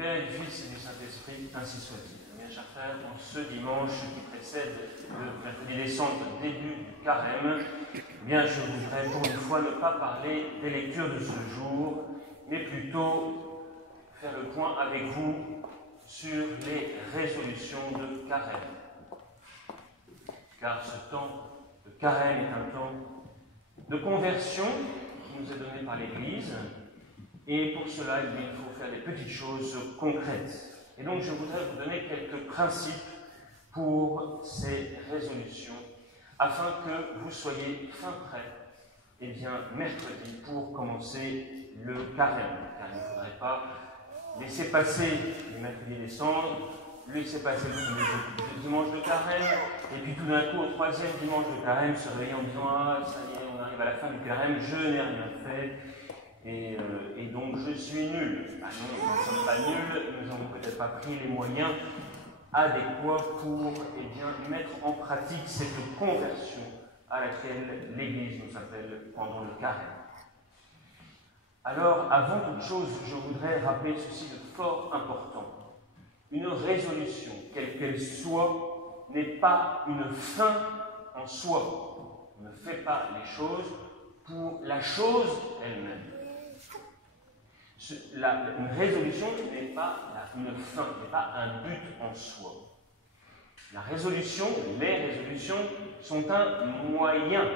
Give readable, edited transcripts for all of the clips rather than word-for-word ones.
Père, du Fils et du Saint-Esprit, ainsi soit-il. Mes chers frères, en ce dimanche qui précède le mercredi des Cendres, début du carême, bien, je voudrais pour une fois ne pas parler des lectures de ce jour, mais plutôt faire le point avec vous sur les résolutions de carême. Car ce temps de carême est un temps de conversion qui nous est donné par l'Église, et pour cela, il faut faire des petites choses concrètes. Et donc, je voudrais vous donner quelques principes pour ces résolutions, afin que vous soyez fin prêts, et bien, mercredi, pour commencer le carême. Car il ne faudrait pas laisser passer le mercredi des Cendres, laisser passer le dimanche de carême, et puis tout d'un coup, au troisième dimanche de carême, se réveiller en disant « Ah, ça y est, on arrive à la fin du carême, je n'ai rien fait. » Et donc je suis nul. Ah non, nous ne sommes pas nuls, nous n'avons peut-être pas pris les moyens adéquats pour mettre en pratique cette conversion à laquelle l'Église nous appelle pendant le carême. Alors, avant toute chose, je voudrais rappeler ceci de fort important. Une résolution, quelle qu'elle soit, n'est pas une fin en soi. On ne fait pas les choses pour la chose elle-même. Une résolution n'est pas une fin, n'est pas un but en soi. La résolution, les résolutions sont un moyen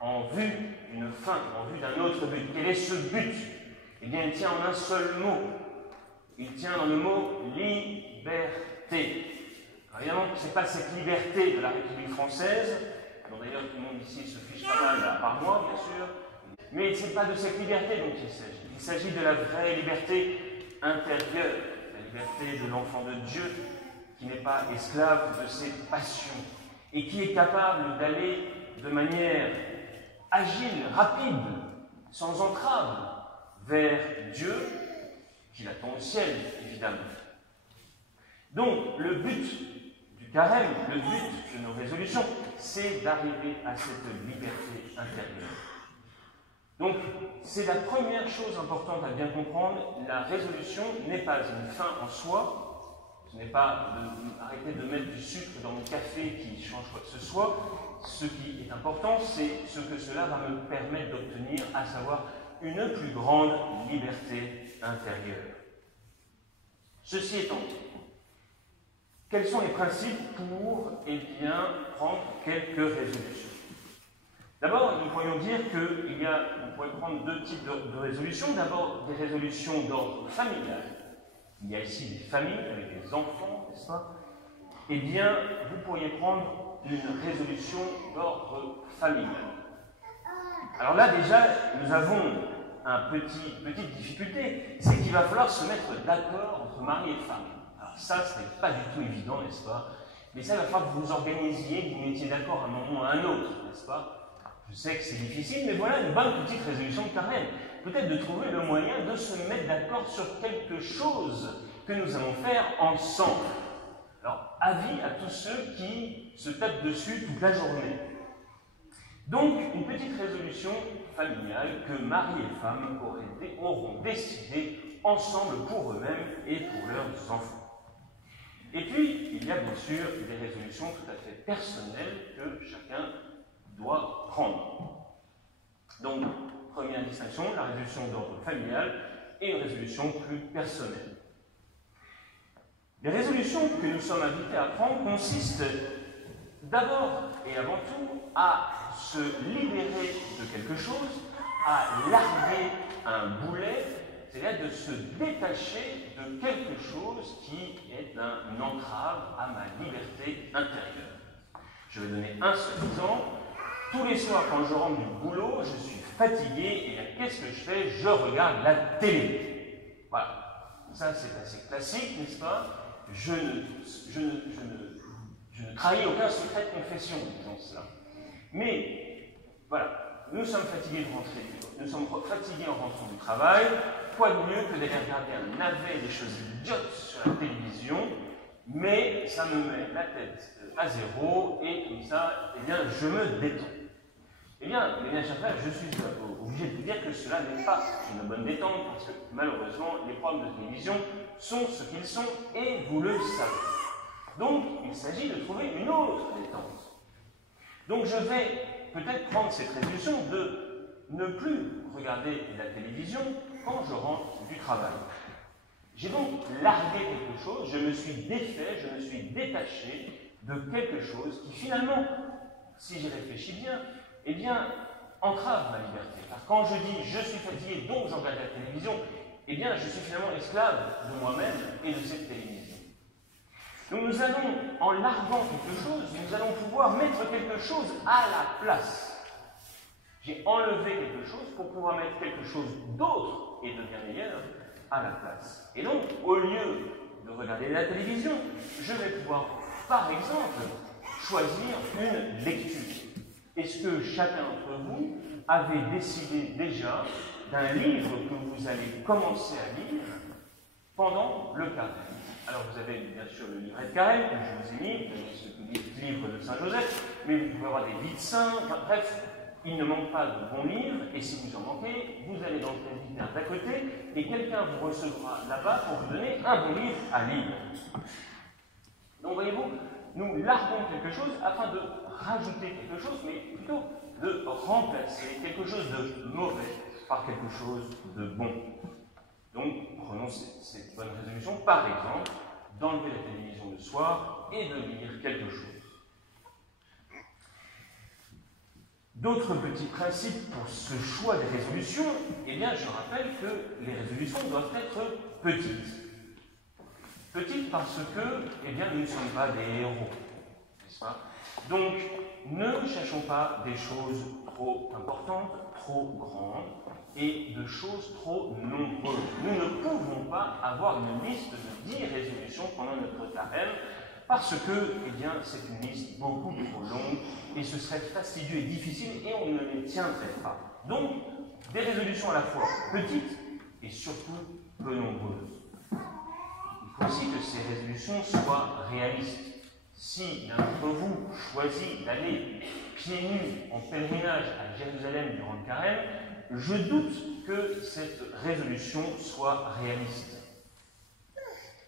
en vue d'une fin, en vue d'un autre but. Quel est ce but? Eh bien, il tient en un seul mot. Il tient dans le mot liberté. Alors évidemment, ce n'est pas cette liberté de la République française, dont d'ailleurs tout le monde ici se fiche pas mal, par moi, bien sûr, mais ce n'est pas de cette liberté dont il s'agit. Il s'agit de la vraie liberté intérieure, la liberté de l'enfant de Dieu, qui n'est pas esclave de ses passions, et qui est capable d'aller de manière agile, rapide, sans entrave, vers Dieu, qui l'attend au ciel, évidemment. Donc, le but du carême, le but de nos résolutions, c'est d'arriver à cette liberté intérieure. Donc, c'est la première chose importante à bien comprendre. La résolution n'est pas une fin en soi. Ce n'est pas arrêter de mettre du sucre dans mon café qui change quoi que ce soit. Ce qui est important, c'est ce que cela va me permettre d'obtenir, à savoir une plus grande liberté intérieure. Ceci étant, quels sont les principes pour prendre quelques résolutions? D'abord, nous pourrions dire qu'on pourrait prendre deux types de résolutions. D'abord, des résolutions d'ordre familial. Il y a ici des familles avec des enfants, n'est-ce pas? Eh bien, vous pourriez prendre une résolution d'ordre familial. Alors là, déjà, nous avons une petite difficulté, c'est qu'il va falloir se mettre d'accord entre mari et femme. Alors ça, ce n'est pas du tout évident, n'est-ce pas? Mais ça, il va falloir que vous vous organisiez, que vous mettiez d'accord à un moment ou à un autre, n'est-ce pas? Je sais que c'est difficile, mais voilà une bonne petite résolution de carême. Peut-être de trouver le moyen de se mettre d'accord sur quelque chose que nous allons faire ensemble. Alors, avis à tous ceux qui se tapent dessus toute la journée. Donc, une petite résolution familiale que mari et femme auront décidé ensemble pour eux-mêmes et pour leurs enfants. Et puis, il y a bien sûr des résolutions tout à fait personnelles que chacun doit prendre. Donc, première distinction, la résolution d'ordre familial et une résolution plus personnelle. Les résolutions que nous sommes invités à prendre consistent d'abord et avant tout à se libérer de quelque chose, à larguer un boulet, c'est-à-dire de se détacher de quelque chose qui est une entrave à ma liberté intérieure. Je vais donner un seul exemple. Tous les soirs, quand je rentre du boulot, je suis fatigué et qu'est-ce que je fais? Je regarde la télé. Voilà. Ça, c'est assez classique, n'est-ce pas? Je ne trahis aucun secret de confession en disant cela. Mais, voilà, nous sommes fatigués de rentrer. Nous sommes fatigués en rentrant du travail. Quoi de mieux que d'aller regarder un navet des choses idiotes sur la télévision, mais ça me met la tête à zéro et comme ça, eh bien, je me détends. Eh bien, mes bien chers frères, je suis obligé de vous dire que cela n'est pas une bonne détente, parce que malheureusement, les programmes de télévision sont ce qu'ils sont, et vous le savez. Donc, il s'agit de trouver une autre détente. Donc, je vais peut-être prendre cette résolution de ne plus regarder la télévision quand je rentre du travail. J'ai donc largué quelque chose, je me suis défait, je me suis détaché de quelque chose qui finalement, si j'y réfléchis bien, eh bien, entrave ma liberté. Car quand je dis je suis fatigué, donc je regarde la télévision, eh bien, je suis finalement esclave de moi-même et de cette télévision. Donc nous allons, en larguant quelque chose, nous allons pouvoir mettre quelque chose à la place. J'ai enlevé quelque chose pour pouvoir mettre quelque chose d'autre et de bien meilleur à la place. Et donc, au lieu de regarder la télévision, je vais pouvoir, par exemple, choisir une lecture. Est-ce que chacun d'entre vous avait décidé déjà d'un livre que vous allez commencer à lire pendant le carême? Alors, vous avez bien sûr le livret de carême que je vous ai mis, ce livre de Saint-Joseph, mais vous pouvez avoir des vies de saints, enfin, bref, il ne manque pas de bons livres, et si vous en manquez, vous allez dans le presbytère d'à côté, et quelqu'un vous recevra là-bas pour vous donner un bon livre à lire. Donc, voyez-vous, nous larguons quelque chose afin de rajouter quelque chose, mais plutôt de remplacer quelque chose de mauvais par quelque chose de bon. Donc, prenons cette bonne résolution, par exemple, d'enlever la télévision le soir et de lire quelque chose. D'autres petits principes pour ce choix des résolutions, eh bien, je rappelle que les résolutions doivent être petites. Petites parce que, eh bien, nous ne sommes pas des héros, n'est-ce pas? Donc, ne cherchons pas des choses trop importantes, trop grandes, et de choses trop nombreuses. Nous ne pouvons pas avoir une liste de 10 résolutions pendant notre carême, parce que, eh bien, c'est une liste beaucoup trop longue, et ce serait fastidieux et difficile, et on ne les tiendrait pas. Donc, des résolutions à la fois petites, et surtout peu nombreuses. Il faut aussi que ces résolutions soient réalistes. Si l'un d'entre vous choisit d'aller pieds nus en pèlerinage à Jérusalem durant le carême, je doute que cette résolution soit réaliste.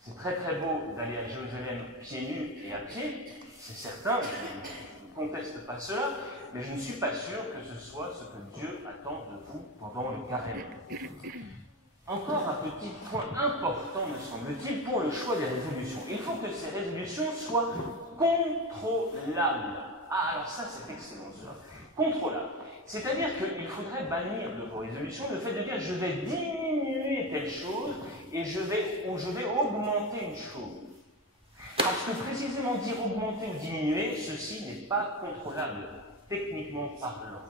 C'est très très beau d'aller à Jérusalem pieds nus et à pied, c'est certain, je ne conteste pas cela, mais je ne suis pas sûr que ce soit ce que Dieu attend de vous pendant le carême. Encore un petit point important, me semble-t-il, pour le choix des résolutions. Il faut que ces résolutions soient contrôlables. Ah, alors ça, c'est excellent, cela. Contrôlables. C'est-à-dire qu'il faudrait bannir de vos résolutions le fait de dire je vais diminuer telle chose et je vais augmenter une chose. Parce que précisément dire augmenter ou diminuer, ceci n'est pas contrôlable, techniquement parlant.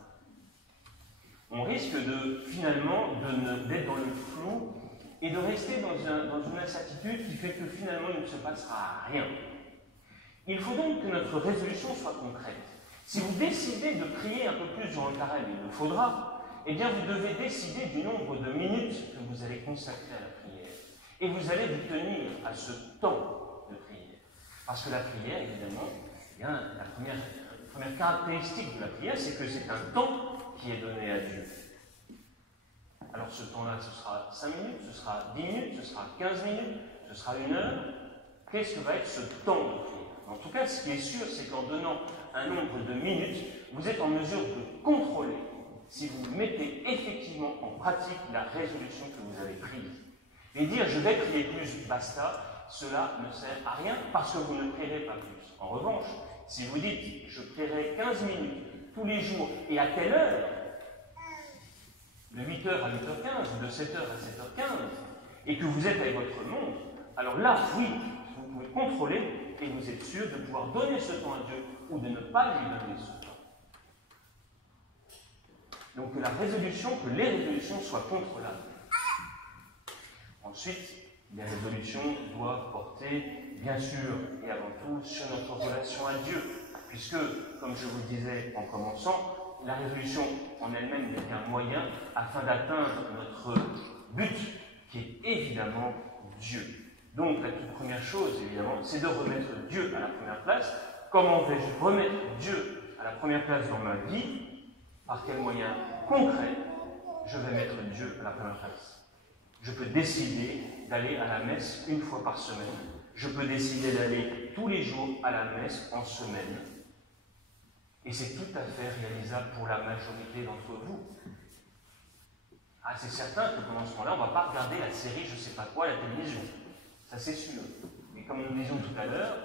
On risque finalement d'être dans le flou et de rester dans une incertitude qui fait que finalement il ne se passera rien. Il faut donc que notre résolution soit concrète. Si vous décidez de prier un peu plus durant le carême, il le faudra, eh bien vous devez décider du nombre de minutes que vous allez consacrer à la prière. Et vous allez vous tenir à ce temps de prière. Parce que la prière, évidemment, eh bien, la première caractéristique de la prière, c'est que c'est un temps qui est donné à Dieu. Alors ce temps-là, ce sera 5 minutes, ce sera 10 minutes, ce sera 15 minutes, ce sera 1 heure. Qu'est-ce que va être ce temps de prière? En tout cas, ce qui est sûr, c'est qu'en donnant un nombre de minutes, vous êtes en mesure de contrôler si vous mettez effectivement en pratique la résolution que vous avez prise. Et dire je vais prier plus, basta, cela ne sert à rien parce que vous ne prierez pas plus. En revanche, si vous dites je prierai 15 minutes tous les jours et à telle heure, de 8h à 8h15 ou de 7h à 7h15, et que vous êtes avec votre montre, alors là, oui, vous pouvez contrôler et vous êtes sûr de pouvoir donner ce temps à Dieu ou de ne pas lui donner ce temps. Donc que les résolutions soient contrôlables. Ensuite, les résolutions doivent porter, bien sûr, et avant tout, sur notre relation à Dieu. Puisque, comme je vous le disais en commençant, la résolution en elle-même n'est qu'un moyen afin d'atteindre notre but, qui est évidemment Dieu. Donc, la toute première chose, évidemment, c'est de remettre Dieu à la première place. Comment vais-je remettre Dieu à la première place dans ma vie? par quels moyens concrets je vais mettre Dieu à la première place. Je peux décider d'aller à la messe une fois par semaine. Je peux décider d'aller tous les jours à la messe en semaine. Et c'est tout à fait réalisable pour la majorité d'entre vous. Ah, c'est certain que pendant ce moment-là, on ne va pas regarder la série je ne sais pas quoi à la télévision. Ça, c'est sûr. Mais comme nous disions tout à l'heure,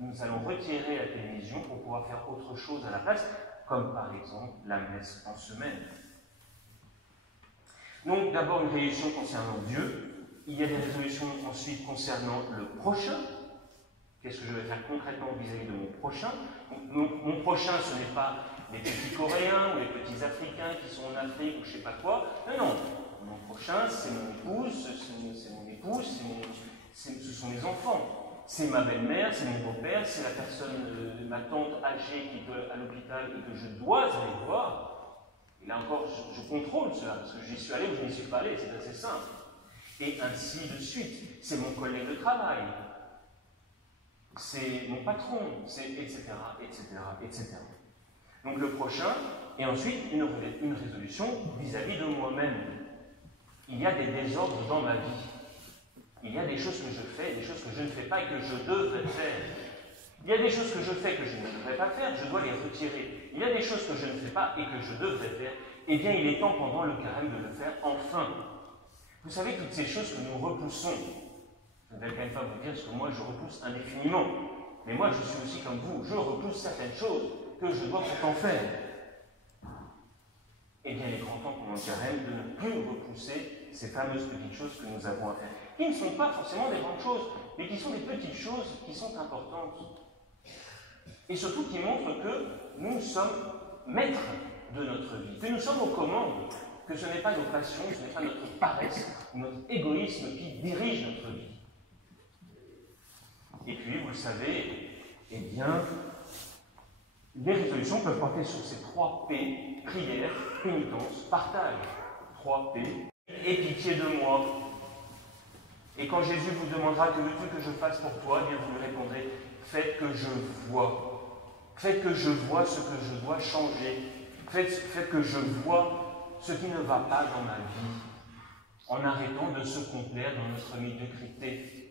nous allons retirer la télévision pour pouvoir faire autre chose à la place, comme par exemple la messe en semaine. Donc, d'abord, une résolution concernant Dieu. Il y a des résolutions ensuite concernant le prochain. Qu'est-ce que je vais faire concrètement vis-à-vis de mon prochain? Mon prochain, ce n'est pas les petits Coréens ou les petits Africains qui sont en Afrique ou je ne sais pas quoi. Non. Mon prochain, c'est mon épouse, c'est mon épouse, ce sont mes enfants. C'est ma belle-mère, c'est mon beau-père, c'est la personne, ma tante âgée qui est à l'hôpital et que je dois aller voir. Et là encore, je contrôle cela, parce que j'y suis allé ou je n'y suis pas allé, c'est assez simple. Et ainsi de suite. C'est mon collègue de travail, c'est mon patron, c'est etc., etc., etc. Donc le prochain, et ensuite une résolution vis-à-vis de moi-même. Il y a des désordres dans ma vie. Il y a des choses que je fais, des choses que je ne fais pas et que je devrais faire. Il y a des choses que je fais que je ne devrais pas faire, je dois les retirer. Il y a des choses que je ne fais pas et que je devrais faire. Eh bien, il est temps pendant le carême de le faire enfin. Vous savez, toutes ces choses que nous repoussons, je ne vais quand même pas vous dire ce que moi je repousse indéfiniment. Mais moi, je suis aussi comme vous, je repousse certaines choses que je dois pourtant faire. Eh bien, il est grand temps pendant le carême de ne plus repousser ces fameuses petites choses que nous avons à faire. Qui ne sont pas forcément des grandes choses, mais qui sont des petites choses qui sont importantes. Et surtout qui montrent que nous sommes maîtres de notre vie, que nous sommes aux commandes, que ce n'est pas nos passions, ce n'est pas notre paresse ou notre égoïsme qui dirige notre vie. Et puis, vous le savez, eh bien, les résolutions peuvent porter sur ces 3 P, prière, pénitence, partage. 3 P, et pitié de moi. Et quand Jésus vous demandera que veux-tu que je fasse pour toi, eh bien vous lui répondrez, faites que je vois. Faites que je vois ce que je dois changer. Faites que je vois ce qui ne va pas dans ma vie, en arrêtant de se complaire dans notre médiocrité.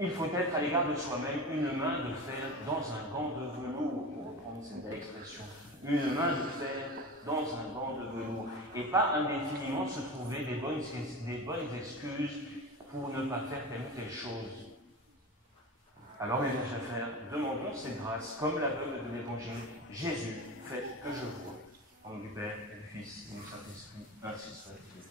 Il faut être à l'égard de soi-même une main de fer dans un gant de velours, pour reprendre cette belle expression. Une main de fer dans un gant de velours. Et pas indéfiniment se trouver des bonnes excuses pour ne pas faire telle ou telle chose. Alors, mes chers frères, demandons cette grâce, comme l'aveugle de l'Évangile. Jésus, faites que je vois. En nom du Père, et du Fils, et du Saint-Esprit, ainsi soit-il.